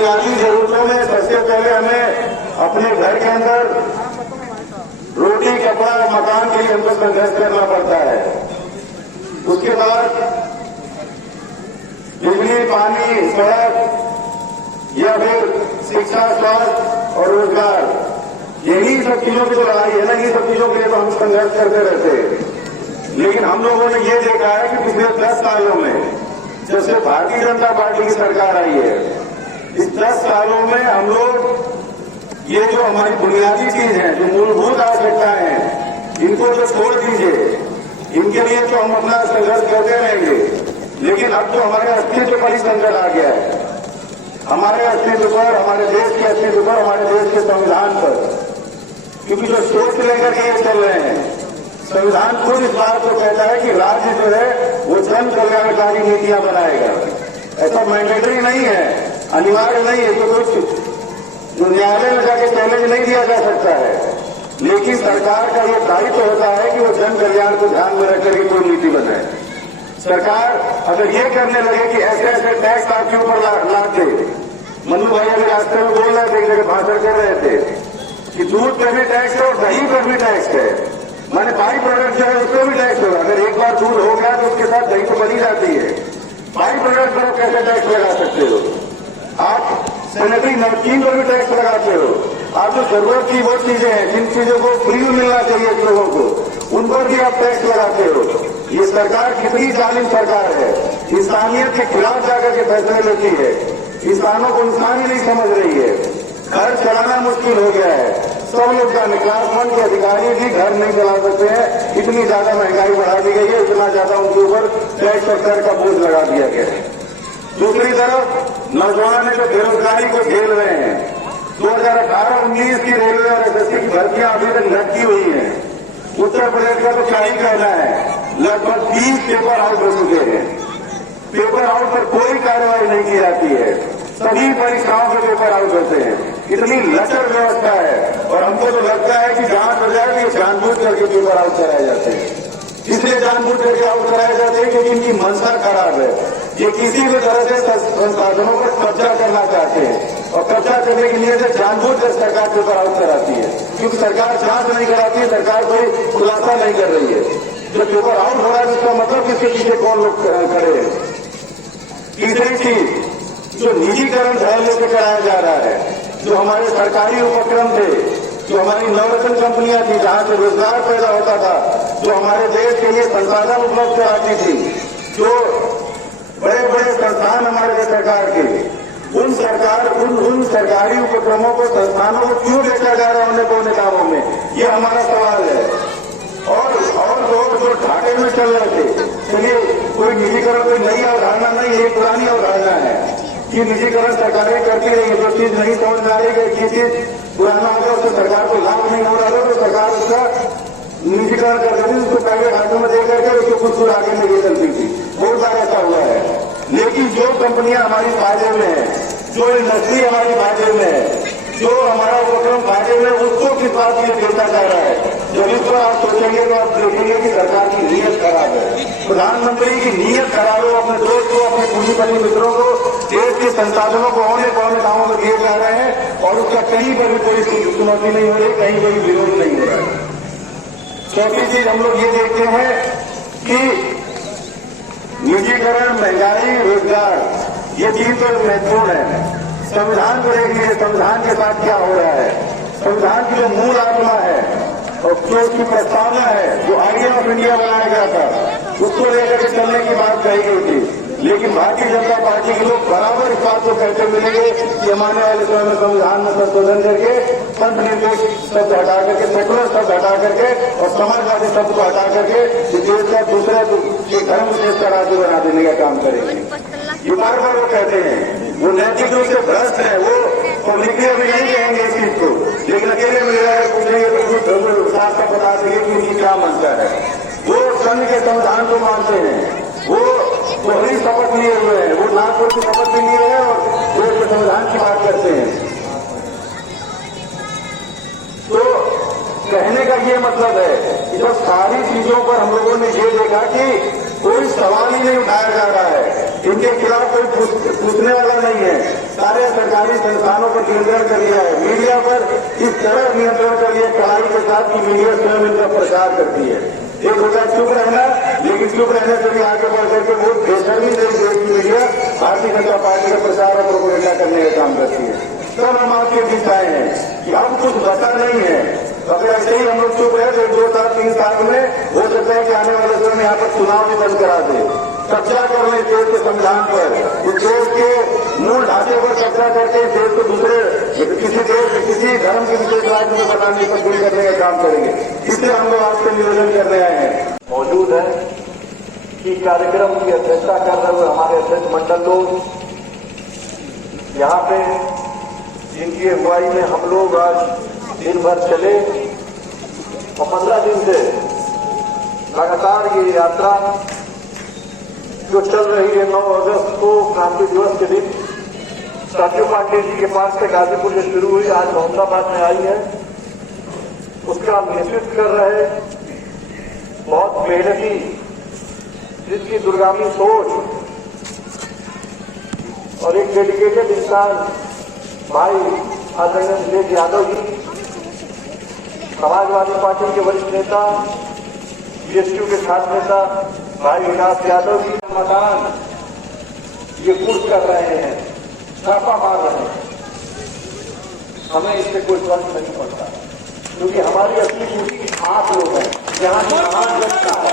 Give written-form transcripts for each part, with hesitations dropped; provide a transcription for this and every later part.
बुनियादी जरूरतों में सबसे पहले हमें अपने घर के अंदर रोटी, कपड़ा और मकान के लिए हमको संघर्ष करना पड़ता है। उसके बाद बिजली, पानी, सड़क या फिर शिक्षा, स्वास्थ्य और रोजगार, यही सब चीजों की जो लड़ाई है ना, ये सब चीजों के लिए तो हम संघर्ष करते रहते हैं। लेकिन हम लोगों ने ये देखा है कि पिछले 10 सालों में जब से भारतीय जनता पार्टी की सरकार आई है, इस 10 सालों में हम लोग ये जो हमारी बुनियादी चीज है, जो मूलभूत आवश्यकताएं हैं, इनको तो छोड़ दीजिए, इनके लिए तो हम अपना संघर्ष करते रहेंगे। लेकिन अब तो हमारे अस्तित्व पर ही संकट आ गया है, हमारे अस्तित्व पर, हमारे देश के अस्तित्व पर, हमारे देश के संविधान पर। क्योंकि जो सोच लेकर के ये चल रहे हैं, संविधान खुद इस बात को कहता है कि राज्य जो है वो जन कल्याणकारी नीतियां बनाएगा। ऐसा मैंडेटरी नहीं है, अनिवार्य नहीं है, तो कुछ जो न्यायालय में जाके चैलेंज नहीं दिया जा सकता है। लेकिन सरकार का ये दायित्व होता है कि वो जन कल्याण को ध्यान में रखकर के कोई नीति बनाए। सरकार अगर ये करने लगे कि ऐसे ऐसे टैक्स आपके ऊपर लाद दे, मनु भाई अभी रास्ते में बोल रहे थे, एक जगह भाषण कर रहे थे कि दूध पर भी टैक्स है और दही पर भी टैक्स है, माने बाई प्रोडक्ट जो है उस पर भी टैक्स होगा। अगर एक बार दूध हो गया तो उसके साथ दही तो बनी जाती है, बाई प्रोडक्ट पर कैसे टैक्स लगा सकते हो? आप सैनिटरी नैपकिन पर भी टैक्स लगाते हो। आप जो जरूरत की वो चीजें हैं, जिन चीजों को फ्री में मिलना चाहिए लोगों को, उन पर भी आप टैक्स लगाते हो। ये सरकार कितनी जालिम सरकार है, इंसानियत के खिलाफ जाकर के फैसले लेती है, इंसानों को इंसान ही नहीं समझ रही है। घर चलाना मुश्किल हो गया है, सब लोग का क्लास 1 के अधिकारी भी घर नहीं चला सकते हैं, इतनी ज्यादा महंगाई बढ़ा दी गई है, इतना ज्यादा उनके ऊपर टैक्स और कर का बोझ लगा दिया गया है। दूसरी तरफ नौजवान है जो बेरोजगारी को झेल रहे हैं। 2018-19 की रेलवे और एसएससी की भर्तियां अभी तक लटकी हुई हैं। उत्तर प्रदेश का तो क्या ही कहना है, लगभग 30 पेपर आउट हो चुके हैं। पेपर आउट पर कोई कार्रवाई नहीं की जाती है, सभी परीक्षाओं के पेपर आउट होते हैं। इतनी लचर व्यवस्था है और हमको तो लगता है कि जांच हो जाए तो जानबूझ करके पेपर आउट कराए जाते हैं। इसलिए जानबूझ करके आउट कराए जाते हैं क्योंकि इनकी मंशा खराब है। ये किसी भी तरह से संसाधनों पर कब्जा करना चाहते हैं और कब्जा करने के लिए जानबूझ कर सरकार पेपर आउट कराती है, क्योंकि सरकार जांच नहीं कराती है, सरकार कोई खुलासा नहीं कर रही है। जो पेपर आउट हो रहा है उसका मतलब इसके पीछे कौन लोग खड़े हैं। तीसरी चीज, जो निजीकरण ध्यान लेकर कराया जा रहा है, जो हमारे सरकारी उपक्रम थे, जो हमारी नवरत्न कंपनियां थी जहां से रोजगार पैदा होता था, जो हमारे देश के लिए संसाधन उपलब्ध कराती थी, जो बड़े बड़े संस्थान हमारे सरकार के, उन सरकारी उपक्रमों को, संस्थानों को क्यों बेचा जा रहा है उन्हें पौने दामों में, ये हमारा सवाल है। और लोग जो ढाके में चल रहे थे, चलिए कोई निजीकरण कोई नई अवधारणा नहीं है, पुरानी अवधारणा है कि निजीकरण सरकारें करती रही है। जो चीज नहीं समझ में आ रही है, ये चीज पुराना हो गया, उससे सरकार को लाभ नहीं हो रहा था, तो सरकार उसका निजीकरण करती थी, उसको प्राइवेट हाथों में दे करके उसको कुछ आगे में ले चलती थी। बहुत बार ऐसा हुआ है। लेकिन जो कंपनियां हमारी फायदे में है, जो इंडस्ट्री हमारी फायदे में है, जो हमारा उपक्रम फायदे में, उसको किस बात के लिए बेचा जा रहा है? जब इस पर आप सोचेंगे तो आप देखेंगे कि सरकार की नीयत खराब है, प्रधानमंत्री की नीयत खराब है। अपने दोस्त को, अपने पूंजीपति मित्रों को देश के संसाधनों को औने पौने दामों में दिए जा रहे हैं और उसका कहीं पर भी कोई चुनौती नहीं हो रही, कहीं कोई विरोध नहीं हो रहा है। चौथी चीज हम लोग ये देखते हैं कि निजीकरण, महंगाई, रोजगार, ये चीज तो महत्वपूर्ण है। संविधान को देख लीजिए, संविधान के साथ क्या हो रहा है। संविधान की जो मूल आत्मा है और जो उसकी प्रस्तावना है, जो आइडिया ऑफ इंडिया बनाया गया था, उसको लेकर के चलने की बात कही गई थी। लेकिन भारतीय जनता पार्टी के लोग बराबर इस बात को कहते मिलेंगे कि हम आने वाले समय में संविधान में संशोधन करके संत निर्देश शब्द हटा करके, सेकुलर शब्द हटा करके और समाजवादी शब्द को हटा करके देश का दूसरा धर्म विशेष का राज्य बना देने का काम करेंगे। ये बार बार वो कहते हैं, वो नैतिक रूप से भ्रष्ट है, वो पब्लिकली अभी नहीं कहेंगे इस चीज को, लेकिन अकेले में पूछेंगे तो साफ का बता देंगे कि उनकी क्या मंशा है। वो संघ के संविधान को मानते हैं, वो बड़ी शपथ लिए हुए हैं, वो नागपुर की शपथ भी लिए हैं और देश के संविधान की बात करते हैं। तो कहने का ये मतलब है कि जब सारी चीजों पर हम लोगों ने ये देखा कि कोई सवाल ही नहीं उठाया जा रहा है, इनके खिलाफ कोई पूछने वाला नहीं है, सारे सरकार सरकारी संस्थानों पर नियंत्रण कर लिया है, मीडिया पर इस तरह नियंत्रण कर लिया कड़ाई के साथ कि मीडिया स्वयं इनका प्रचार करती है। एक होता है चुप रहना, लेकिन चुप रहने से भी आगे बढ़ करके वो बेशर्मी से देश की मीडिया भारतीय जनता पार्टी का प्रचार और प्रोपेगेंडा करने का काम करती है। तब हम आपके बीच आए हैं कि अब कुछ बचा नहीं है। अगर ऐसे ही हम लोग चुप रहे तो 2 साल 3 साल में हो सकता है कि आने वाले समय में यहाँ पर चुनाव भी बंद करा दे, कब्जा कर ले देश के संविधान पर, इस देश के मूल ढांचे पर कब्जा करके देश को दूसरे किसी धर्म के विशेष राज्य में बनाने पर दूर करने का काम करेंगे। इसलिए हम लोग आपसे निवेदन करने आए हैं। मौजूद है कि कार्यक्रम की अध्यक्षता कर रहे हुए हमारे अध्यक्ष मंडल लोग यहाँ पे जिनकी अगुवाई में हम लोग आज दिन भर चले और 15 दिन से लगातार ये यात्रा जो चल रही है 9 अगस्त को क्रांति दिवस के दिन सरजू पांडे जी के पास से गाजीपुर से शुरू हुई, आज मोहम्मदाबाद में आई है। उसका नेतृत्व कर रहे बहुत मेहनती, जिसकी दूरगामी सोच और एक डेडिकेटेड इंसान भाई आदरणीय अखिलेश यादव जी, समाजवादी पार्टी के वरिष्ठ नेता, बीएसयू के छात्र नेता भाई विकास यादव जी मकान ये कुर्स कर रहे हैं, छापा मार रहे हैं। हमें इससे कोई फर्क नहीं पड़ता, क्योंकि हमारी असली पूंजी आप लोग हैं, यहाँ की महान जनता है,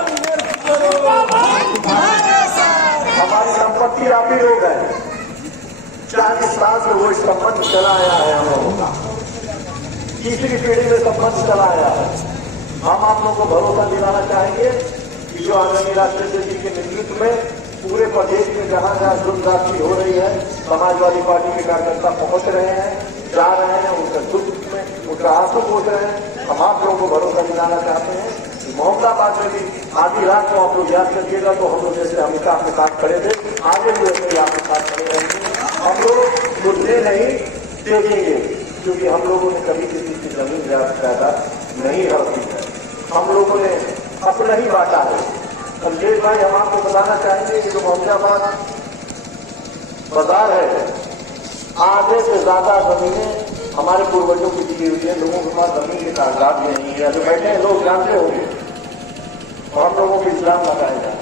हमारी संपत्ति आप ही लोग हैं। 40 साल से वो संबंध चला आया है, हम लोगों का तीसरी पीढ़ी में संबंध चला आया है। हम आप लोगों को भरोसा दिलाना चाहेंगे कि जो आदरणीय राष्ट्रपति जी के नेतृत्व में पूरे प्रदेश में जहां जहां शुभरात्रि हो रही है, समाजवादी पार्टी के कार्यकर्ता पहुंच रहे हैं, जा रहे हैं, उनका दुख में उनका आंसू पोष रहे हैं। हम आप लोगों को भरोसा दिलाना चाहते हैं कि मोहम्मदाबाद में भी आधी रात को आप लोग याद करिएगा तो हम लोग जैसे हमेशा आपके साथ खड़े थे, आगे भी ऐसे आपके साथ खड़े रहेंगे। हम लोग मुद्दे नहीं देखेंगे, क्योंकि हम लोगों ने कभी किसी की जमीन ज्यादा नहीं हड़पी है, हम लोगों ने अपना ही बांटा है। अखिलेश भाई, हम आपको बताना चाहेंगे कि जो मोहम्मदाबाद बाजार है, आधे से ज्यादा जमीनें हमारे पूर्वजों की दी हुई है, लोगों के पास जमीन के कागजात भी नहीं है। जो बैठे हैं लोग जानते होंगे, और हम लोगों को इल्जाम लगाया जाए,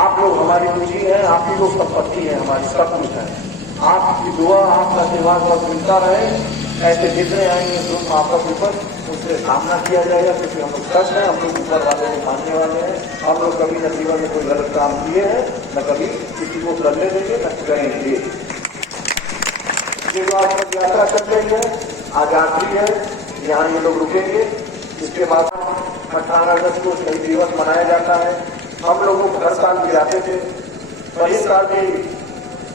आप लोग हमारी पूंजी है, आप ही लोग संपत्ति है, हमारी सब कुछ है। आपकी दुआ, आपका आशीर्वाद बस मिलता रहे। ऐसे जितने आएंगे दुख आपस ऊपर उससे सामना किया जाएगा, क्योंकि हम लोग सच है, हम लोग ऊपर वाले को मानने वाले हैं। हम लोग कभी न जीवन में कोई गलत काम किए हैं, न कभी किसी को करने देंगे, न करेंगे। ये जो आज तक यात्रा चल रही है, आज आखिरी है, यहाँ ये लोग रुकेंगे। इसके बाद 18 अगस्त को शहीद दिवस मनाया जाता है। हम लोगों को हर साल भी आते थे, और इस साल भी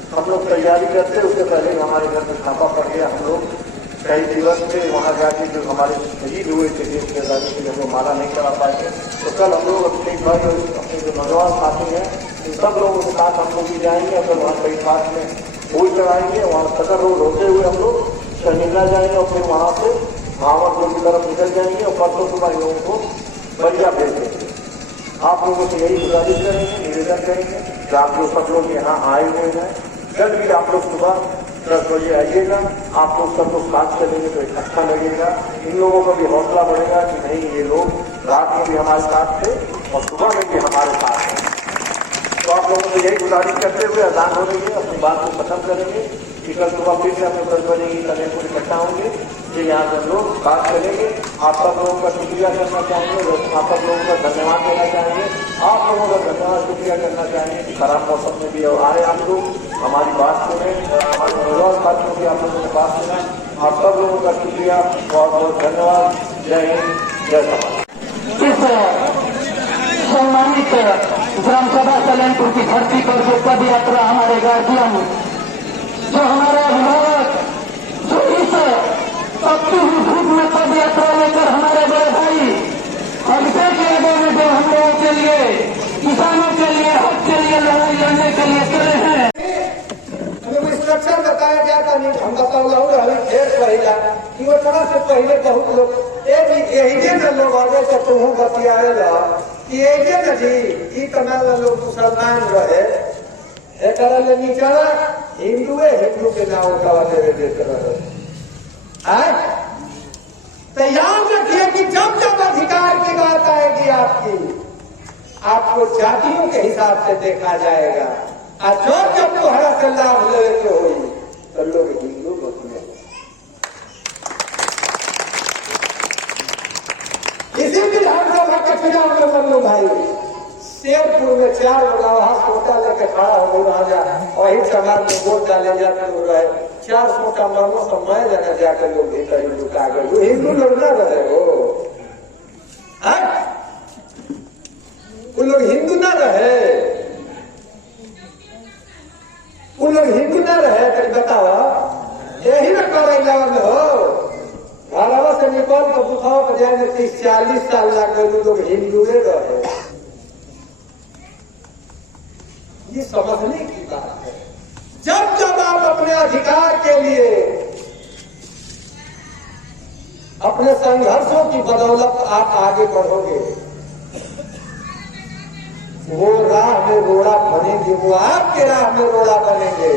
हम लोग तैयारी करते, उससे पहले हमारे घर में छापा पड़ गया। हम लोग शहीद दिवस पे वहाँ जाके जो हमारे शहीद हुए थे देश के आजादी के लिए, वो माला नहीं करा पाए, तो कल हम लोग अपने भाई और अपने जो नौजवान साथी हैं, इन सब लोगों के साथ हम लोग भी जाएंगे। अगर वहाँ कई पास में फूल चढ़ाएंगे, वहाँ सदर रोड होते हुए हम लोग शर्मिला जाएंगे, और फिर वहाँ से भावरपुर की तरफ निकल जाएंगे, और परसों सुबह इन लोगों को बलिया भेज देंगे। आप लोगों से यही गुजारिश करेंगे, निवेदन करेंगे कि आप जो सब लोग यहाँ आए हुए हैं, जब भी आप लोग सुबह 10 बजे आइएगा, आप लोग सब लोग साथ चलेंगे तो एक अच्छा लगेगा। इन लोगों का भी हौसला बढ़ेगा कि नहीं, ये लोग रात में भी हमारे साथ थे और सुबह में भी हमारे साथ हैं। तो आप लोगों से यही गुजारिश करते हुए अजान हो रही है, अपनी बात को खत्म करेंगे कि कल सुबह फिर से हमें 10 बजे ही कल्याणपुर इकट्ठा होंगे, ये यहाँ से हम लोग बात करेंगे। आप सब लोगों का शुक्रिया करना चाहेंगे, आप सब लोगों का धन्यवाद देना चाहेंगे, आप लोगों का धन्यवाद शुक्रिया करना चाहेंगे कि खराब मौसम में भी आए आप लोग हमारी बात सुने, हमारे नौजवान साथियों की आप लोगों ने बात सुना। आप सब लोगों का शुक्रिया, बहुत बहुत धन्यवाद। जय हिंद, जय समाज। सम्मानित ग्राम सभा कल्याणपुर की धरती पर जो पद यात्रा हमारे गार्जियन, जो हमारे अभिभावक, जो इस तपती हुई धूप में पद यात्रा लेकर हमारे बड़े भाई अभिषेक यादव ने जो हम लोगों के लिए, किसानों के लिए, हक के लिए लड़ाई लड़ने के लिए चले हैं। हमें इंस्ट्रक्शन बताया जाता नहीं, हम बताओ ढेर पहला कि वो तरह से पहले बहुत लोग यही न लोग आगे से तुम बतियाएगा कि एक न जी ई कमाल लोग मुसलमान रहे, एक नीचा हिंदुए हिंदू हिंदू के नाम उठावा दे देते रहे। तो याद रखिए कि जब जब अधिकार की बात आएगी आपको जातियों के हिसाब से देखा जाएगा, और जब तुम्हारा से लाभ ले के हो तो लोग हिंदू बने। इसी विधानसभा के चुनाव में मल्लू भाई शेरपुर में 4 लोग सोटा लेके खड़ा हो गई राजा, वही समाज में वोट डाले जाते लोग रहे 4 सोटा मरनो समय जाना जाकर लोग भीतर हिंदू का गए। वो हिंदू लोग ना रहे वो लोग हिंदू ना रहे, वो लोग हिंदू ना रहे। तो बताओ यही ना करेला में हो घरवा से निकल तो बुखाओ पर जाए 30-40 साल लग गए लोग हिंदू रहे। ये समझने की बात है। जब जब आप अपने अधिकार के लिए अपने संघर्षों की बदौलत आप आगे बढ़ोगे, वो राह में रोड़ा बनेंगे, वो आपके राह में रोड़ा बनेंगे।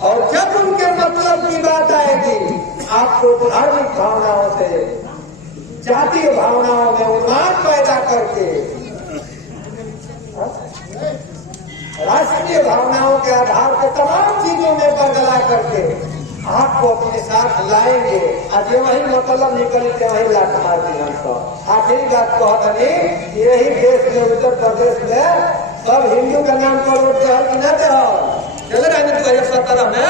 और जब उनके मतलब की बात आएगी, आपको धार्मिक भावनाओं से, जातीय भावनाओं में उन्माद पैदा करके, राष्ट्रीय भावनाओं के आधार पर तमाम चीजों में बदला करके आपको अपने साथ लाएंगे। आज वही मतलब निकलते वही लात मार दी हमको। आखिरी बात कहता नहीं, यही देश में उत्तर प्रदेश में सब हिंदू का नाम पर वोट दे कि ना दे चले रहे 2017 में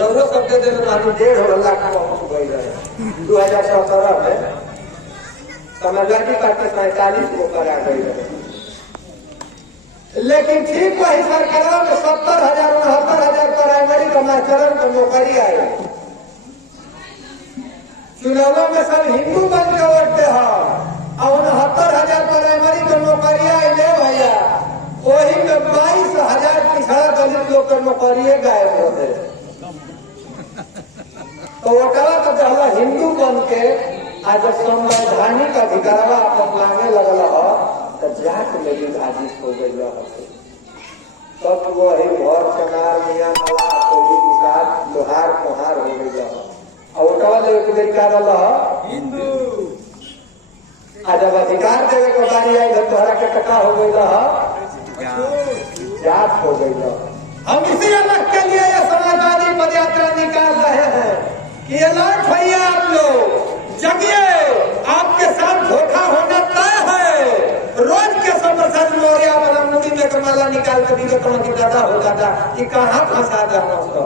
रौरो सब दे देने मालूम 1.5 लाख पहुंच गई रहे। 2017 में समाजवादी पार्टी 45 को करा गई रहे। लेकिन ठीक वही सरकार में 70,000 69,000 प्राइमरी कर्मचारियों को नौकरी आई। चुनावों में सब हिंदू बन के वोटते हैं और 69,000 प्राइमरी को नौकरी आई ले भैया, वही में 22,000 पिछड़ा दलित लोग को नौकरी गायब होते। तो वोटवा तो पहला हिंदू बन के आज संवैधानिक अधिकारवा आप मांगे लगल तो जात में विभाजित हो गई। तब वही घर चनार मियाँ नला कोई के साथ लोहार कुहार हो गई। और वोटवा एक बेर का हिंदू आज जब अधिकार देवे को बारी आई तो तोहरा के कटा हो गई, जात हो गई। हम इसी अलग के लिए ये समाजवादी पदयात्रा निकाल रहे हैं कि अलर्ट होइए आप लोग, जगिए, आपके साथ धोखा होना तय है। रोज के समर्थन मौर्या वाला मुड़ी में कमाला निकाल के दिखे तो की दादा हो जाता कि कहाँ फंसा जाना उसको।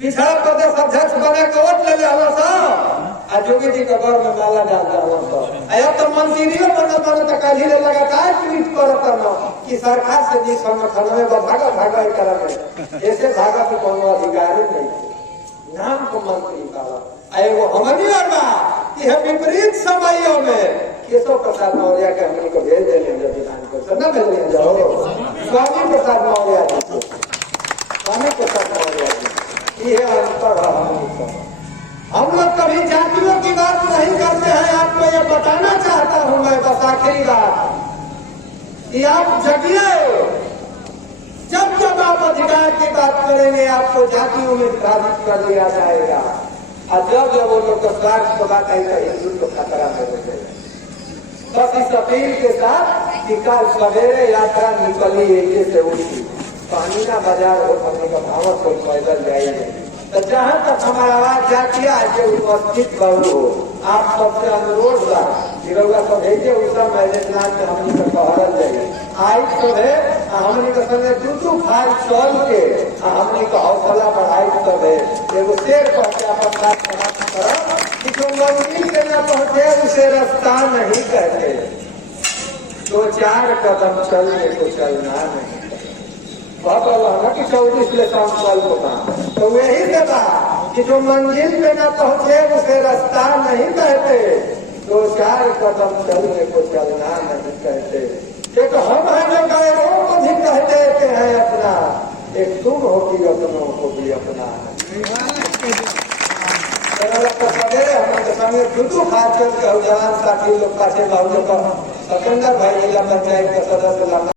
पिछड़ा प्रदेश अध्यक्ष बने के वोट ले लिया सब जोगी जी के घर में माला डाल दिया तो मंत्रियों बना तो कल ही लगातार ट्वीट करता न कि सरकार से जी संगठन में भागा भागा करा ऐसे भागा तो कोनो अधिकारी नहीं नाम को मंत्री का एगो हमनी और बा कि हम विपरीत समयों में केशव प्रसाद मौर्य के हमनी को भेज देंगे विधान परिषद न भेज जाओ स्वामी प्रसाद मौर्य जी, स्वामी प्रसाद मौर्य जी, ये अंतर है। हम लोग कभी जातियों की बात नहीं करते हैं। आपको ये बताना चाहता हूं मैं बस आखिरी बात कि आप जगिए। जब जब आप अधिकार की बात करेंगे आपको जातियों में विभाजित कर दिया जाएगा, और जब जब वो लोग स्वार्थ को बात आई तो हिंदू को खतरा में हो जाएगा। बस इस अपील के साथ कि कल सवेरे यात्रा निकली एके से उठी पानी का बाजार हो पाने का भावत को पैदल जाएंगे। तो जहां तक हमारा आवाज जाती है आज उपस्थित बहु हो आप सबसे अनुरोध बा गिरौला सब भेजे उसका मैरिज प्लान में हमने का कहल जाए आई सब है हमने का संगे दूसू फाइल चल के हमने का हौसला बढ़ाई सब है। एगो शेर पढ़ के अपन बात समाप्त करो कि जो मंजिल के न पहुंचे उसे रास्ता नहीं कहते, 2-4 कदम चलने को चलना नहीं कि 24 ले संकल्प होता। तो वही से बात कि जो मंजिल पे न पहुंचे उसे रास्ता नहीं कहते, 2-4 कदम चलने को चलना नहीं कहते। एक हम हैं जो गैरों को भी कह देते हैं अपना, एक तुम हो कि अपनों को भी अपना सवेरे हमारे संगे दूधू खा चल के जवान साथी लोग पासे बाबू का सिकंदर भाई जिला पंचायत का सदस्य